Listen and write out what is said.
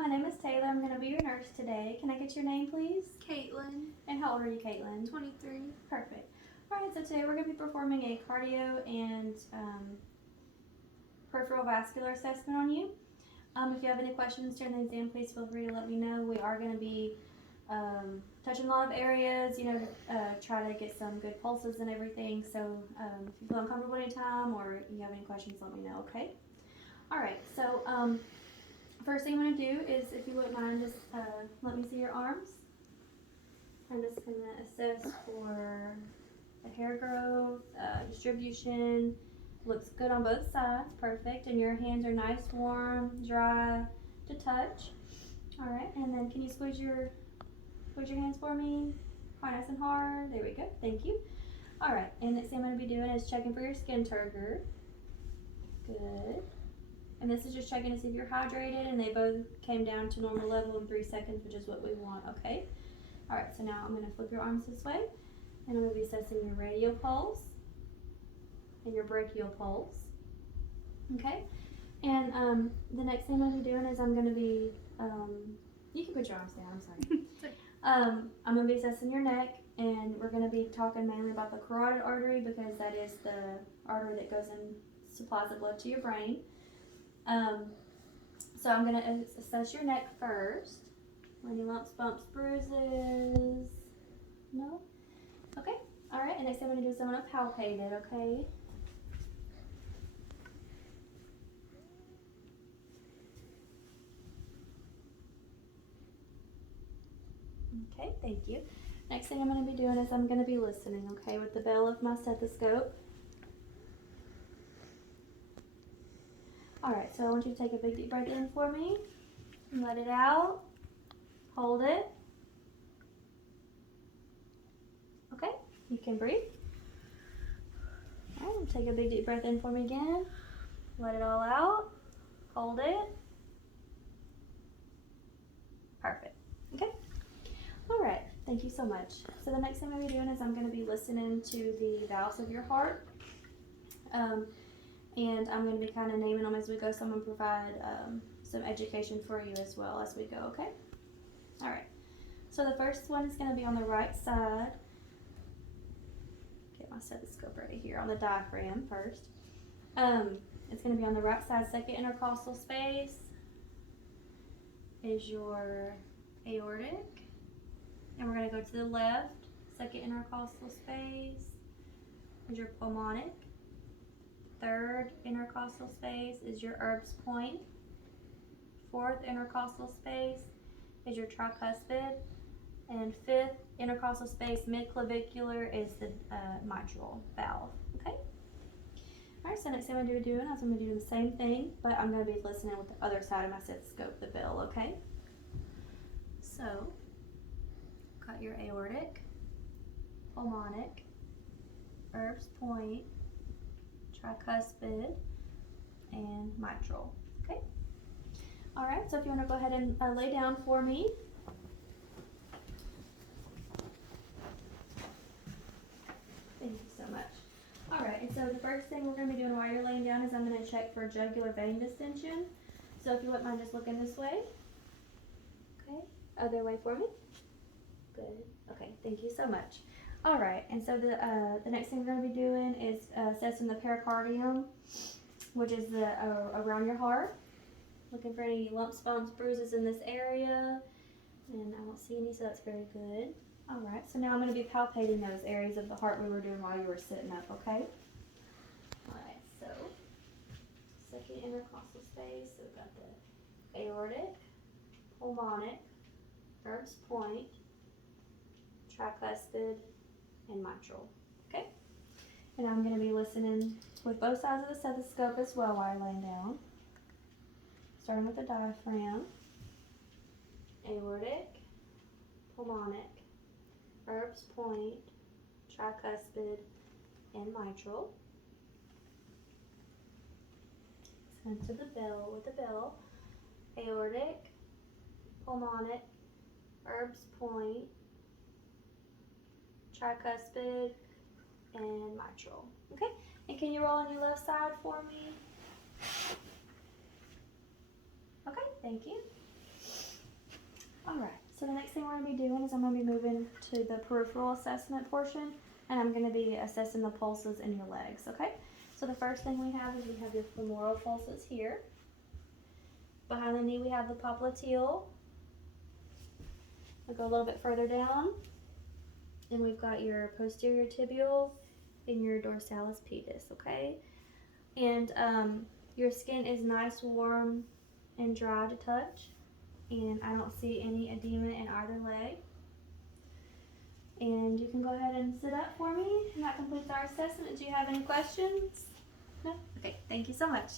my name is Taylor. I'm going to be your nurse today. Can I get your name, please? Caitlin, And how old are you, Caitlin? 23. Perfect. Alright, so today we're going to be performing a cardio and peripheral vascular assessment on you. If you have any questions during the exam, please feel free to let me know. We are going to be touching a lot of areas, try to get some good pulses and everything. So if you feel uncomfortable anytime or you have any questions, let me know, okay? Alright, so first thing I'm going to do is, if you wouldn't mind, just let me see your arms. I'm just going to assess for the hair growth, distribution. Looks good on both sides, perfect. And your hands are nice, warm, dry to touch. Alright, and then can you squeeze your hands for me? Quite nice and hard. There we go, thank you. Alright, and next thing I'm going to be doing is checking for your skin turgor. Good. And this is just checking to see if you're hydrated, and they both came down to normal level in 3 seconds, which is what we want, okay? Alright, so now I'm going to flip your arms this way, and I'm going to be assessing your radial pulse and your brachial pulse, okay? And the next thing I'm going to be doing is I'm going to be, you can put your arms down, I'm sorry. I'm going to be assessing your neck, and we're going to be talking mainly about the carotid artery, because that is the artery that goes and supplies the blood to your brain. So I'm going to assess your neck first. Any lumps, bumps, bruises? No? Okay. Alright, and next thing I'm going to do is I'm going to palpate it, okay? Okay, thank you. Next thing I'm going to be doing is I'm going to be listening, okay, with the bell of my stethoscope. Alright, so I want you to take a big deep breath in for me. And let it out. Hold it. Okay, you can breathe. Alright, take a big deep breath in for me again. Let it all out. Hold it. Perfect. Okay. Alright, thank you so much. So the next thing I'm going to be doing is I'm going to be listening to the valves of your heart. And I'm going to be kind of naming them as we go, so I'm going to provide some education for you as well as we go, okay? Alright, so the first one is going to be on the right side. Get my stethoscope right here on the diaphragm first. It's going to be on the right side, second intercostal space is your aortic. And we're going to go to the left, second intercostal space is your pulmonic. Third intercostal space is your Erb's point. Fourth intercostal space is your tricuspid. And fifth intercostal space, mid-clavicular, is the mitral valve, okay? Alright, so next thing I'm going to be doing is I'm going to do the same thing, but I'm going to be listening with the other side of my stethoscope, the bell, okay? So, got your aortic, pulmonic, Erb's point, tricuspid, and mitral, okay? Alright, so if you want to go ahead and lay down for me. Thank you so much. Alright, and so the first thing we're going to be doing while you're laying down is I'm going to check for jugular vein distension. So if you wouldn't mind just looking this way. Okay, other way for me. Good. Okay, thank you so much. Alright, and so the next thing we're going to be doing is assessing the pericardium, which is the around your heart. Looking for any lumps, bumps, bruises in this area. And I don't see any, so that's very good. Alright, so now I'm going to be palpating those areas of the heart we were doing while you were sitting up, okay? Alright, so second intercostal space, so we've got the aortic, pulmonic, Erb's point, tricuspid, and mitral, okay? And I'm going to be listening with both sides of the stethoscope as well while you're laying down. Starting with the diaphragm, aortic, pulmonic, Erb's point, tricuspid, and mitral. Send to the bell with the bell, aortic, pulmonic, Erb's point, tricuspid, and mitral. Okay, and can you roll on your left side for me? Okay, thank you. So the next thing we're going to be doing is I'm going to be moving to the peripheral assessment portion, and I'm going to be assessing the pulses in your legs, okay? So the first thing we have is we have your femoral pulses here. Behind the knee we have the popliteal. We'll go a little bit further down, and we've got your posterior tibial and your dorsalis pedis, okay? And your skin is nice, warm, and dry to touch. And I don't see any edema in either leg. And you can go ahead and sit up for me, and that completes our assessment. Do you have any questions? No? Okay, thank you so much.